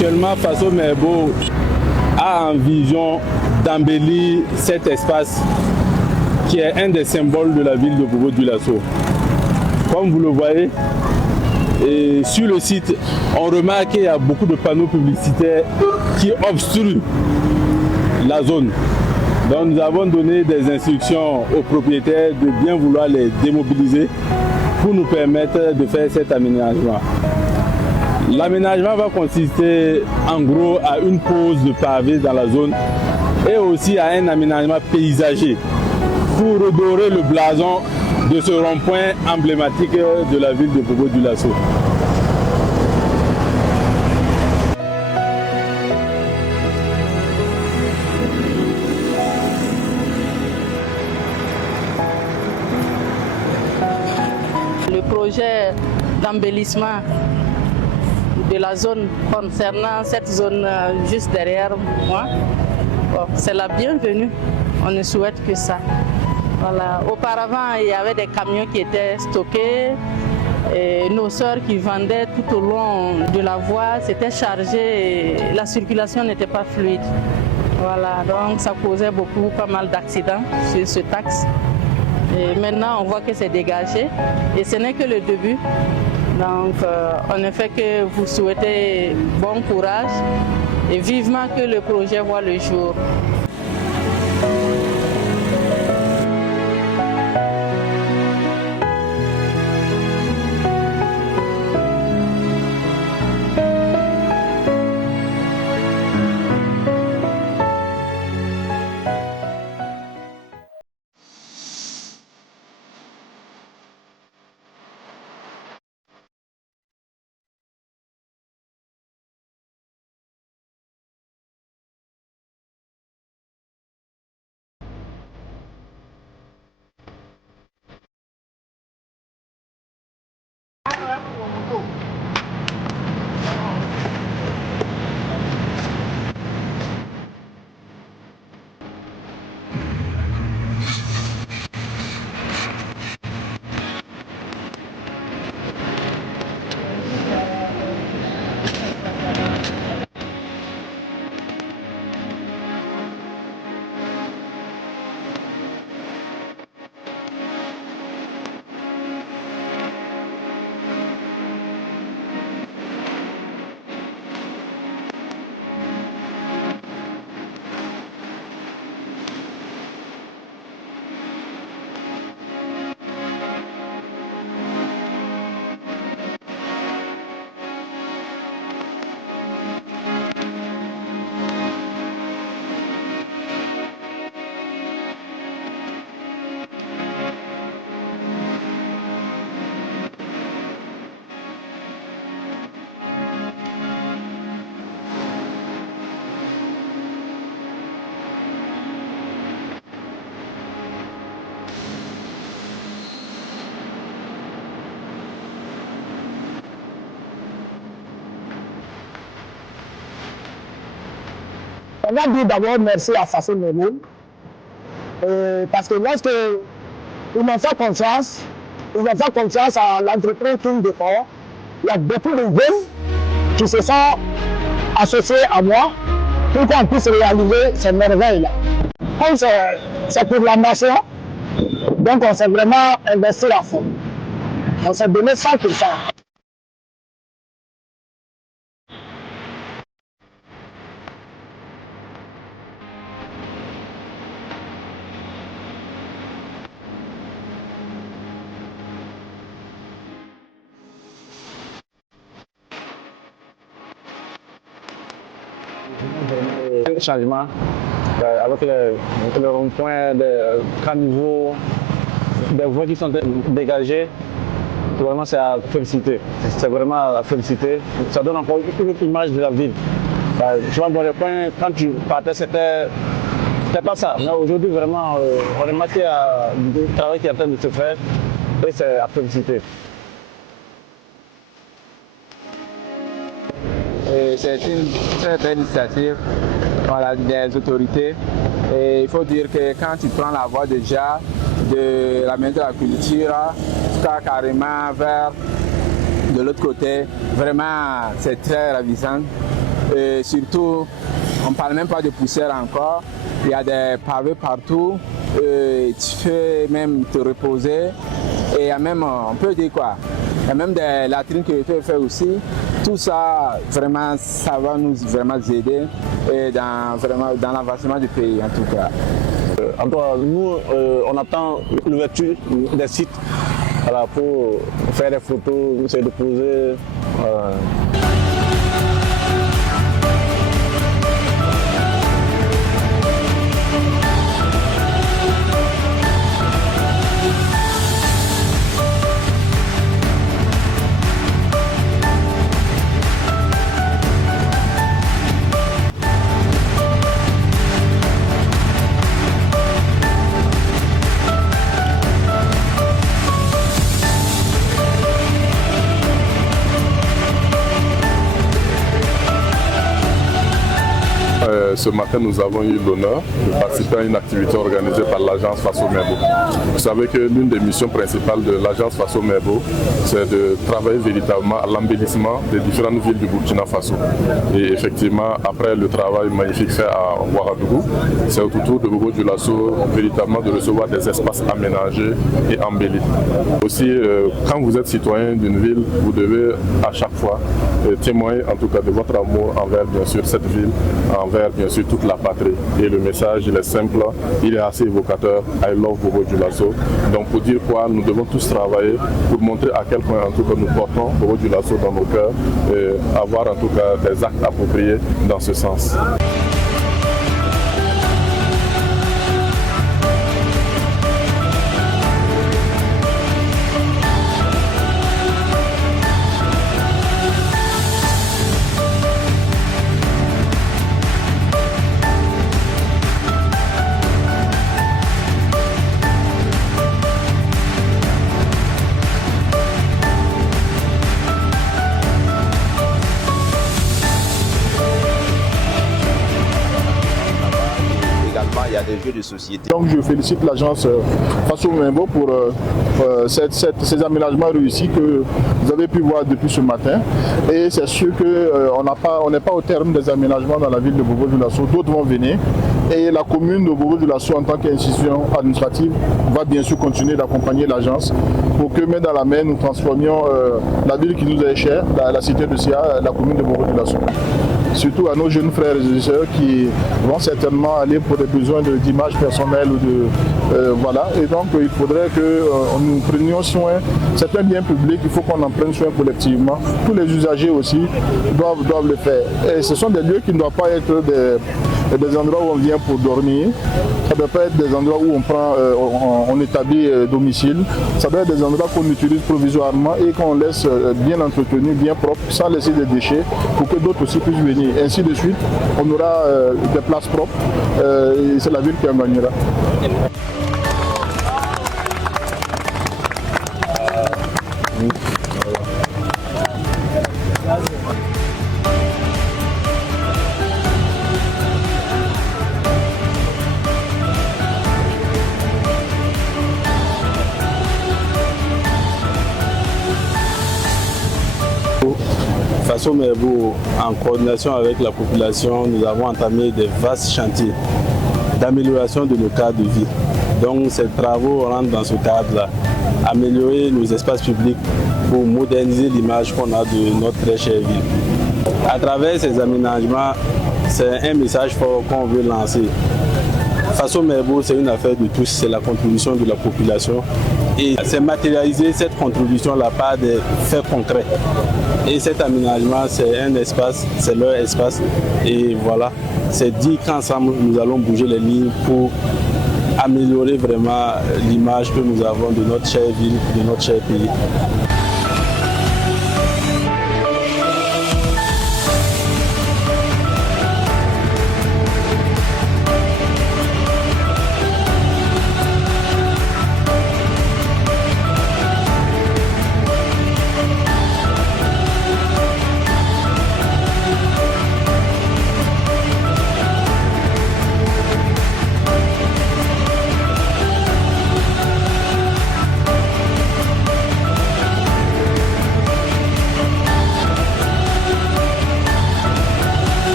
Actuellement, Faso Merbo a en vision d'embellir cet espace qui est un des symboles de la ville de Bobo-Dioulasso. Comme vous le voyez, et sur le site, on remarque qu'il y a beaucoup de panneaux publicitaires qui obstruent la zone. Donc nous avons donné des instructions aux propriétaires de bien vouloir les démobiliser pour nous permettre de faire cet aménagement. L'aménagement va consister en gros à une pose de pavés dans la zone et aussi à un aménagement paysager pour redorer le blason de ce rond-point emblématique de la ville de Bobo-Dioulasso. Le projet d'embellissement de la zone concernant cette zone juste derrière moi, bon, c'est la bienvenue. On ne souhaite que ça. Voilà. Auparavant, il y avait des camions qui étaient stockés. Et nos sœurs qui vendaient tout au long de la voie, c'était chargé et la circulation n'était pas fluide. Voilà, donc ça causait pas mal d'accidents sur ce axe. Et maintenant, on voit que c'est dégagé et ce n'est que le début. Donc, on ne fait que vous souhaiter bon courage et vivement que le projet voit le jour. On va dire d'abord merci à Faso Merbo parce que lorsque ils m'ont fait confiance, à l'entreprise King de Port, il y a beaucoup de jeunes qui se sont associés à moi pour qu'on puisse réaliser ces merveilles-là. Comme c'est pour la nation, donc on s'est vraiment investi à fond. On s'est donné 100%. Changement avec le rond-point de caniveau, des voies qui sont dégagées, vraiment c'est à féliciter. C'est vraiment à féliciter. Ça donne encore une autre image de la ville. Je vois bon, le point, quand tu partais, c'était pas ça. Mais aujourd'hui, vraiment, on est marqué du travail qui est en train de se faire et c'est à féliciter. C'est une très belle initiative des autorités. Et il faut dire que quand tu prends la voie déjà de la maison de la culture, jusqu'à carrément vers de l'autre côté, vraiment c'est très ravissant. Et surtout, on ne parle même pas de poussière encore. Il y a des pavés partout. Tu peux même te reposer. Et il y a même, on peut dire quoi, il y a même des latrines que tu peux faire aussi. Tout ça, vraiment, ça va nous vraiment aider dans l'avancement du pays en tout cas. En tout cas, nous, on attend l'ouverture des sites pour faire des photos, essayer de poser. Ce matin, nous avons eu l'honneur de participer à une activité organisée par l'agence Faso Merbo. Vous savez que l'une des missions principales de l'agence Faso Merbo, c'est de travailler véritablement à l'embellissement des différentes villes du Burkina Faso. Et effectivement, après le travail magnifique fait à Ouagadougou, c'est au tour de Bobo-Dioulasso véritablement de recevoir des espaces aménagés et embellis. Aussi, quand vous êtes citoyen d'une ville, vous devez à chaque fois témoigner en tout cas de votre amour envers bien sûr cette ville, envers bien sûr toute la patrie. Et le message, il est simple, il est assez évocateur. I love Bobo-Dioulasso. Donc pour dire quoi, nous devons tous travailler pour montrer à quel point en tout cas nous portons Bobo-Dioulasso dans nos cœurs et avoir en tout cas des actes appropriés dans ce sens. Il y a des jeux de société. Donc je félicite l'agence Faso Merbo pour ces aménagements réussis que vous avez pu voir depuis ce matin. Et c'est sûr qu'on n'est pas au terme des aménagements dans la ville de Bobo-Dioulasso. D'autres vont venir. Et la commune de Bobo-Dioulasso en tant qu'institution administrative va bien sûr continuer d'accompagner l'agence pour que main dans la main nous transformions la ville qui nous est chère, la cité de Sia, la commune de Bobo-Dioulasso. Surtout à nos jeunes frères et sœurs qui vont certainement aller pour des besoins d'image personnelle ou voilà. Et donc il faudrait que nous prenions soin. C'est un bien public, il faut qu'on en prenne soin collectivement. Tous les usagers aussi doivent le faire. Et ce sont des lieux qui ne doivent pas être des endroits où on vient pour dormir. Ça ne doit pas être des endroits où on établit domicile. Ça doit être des endroits qu'on utilise provisoirement et qu'on laisse bien entretenus, bien propres, sans laisser des déchets, pour que d'autres aussi puissent venir. Ainsi de suite, on aura des places propres et c'est la ville qui en gagnera. Faso Merbo, en coordination avec la population, nous avons entamé des vastes chantiers d'amélioration de nos cadres de vie. Donc ces travaux rentrent dans ce cadre-là. Améliorer nos espaces publics pour moderniser l'image qu'on a de notre très chère ville. À travers ces aménagements, c'est un message fort qu'on veut lancer. Faso Merbo, c'est une affaire de tous, c'est la contribution de la population. Et c'est matérialiser cette contribution-là par des faits concrets. Et cet aménagement, c'est un espace, c'est leur espace. Et voilà, c'est dit qu'ensemble, nous allons bouger les lignes pour améliorer vraiment l'image que nous avons de notre chère ville, de notre cher pays.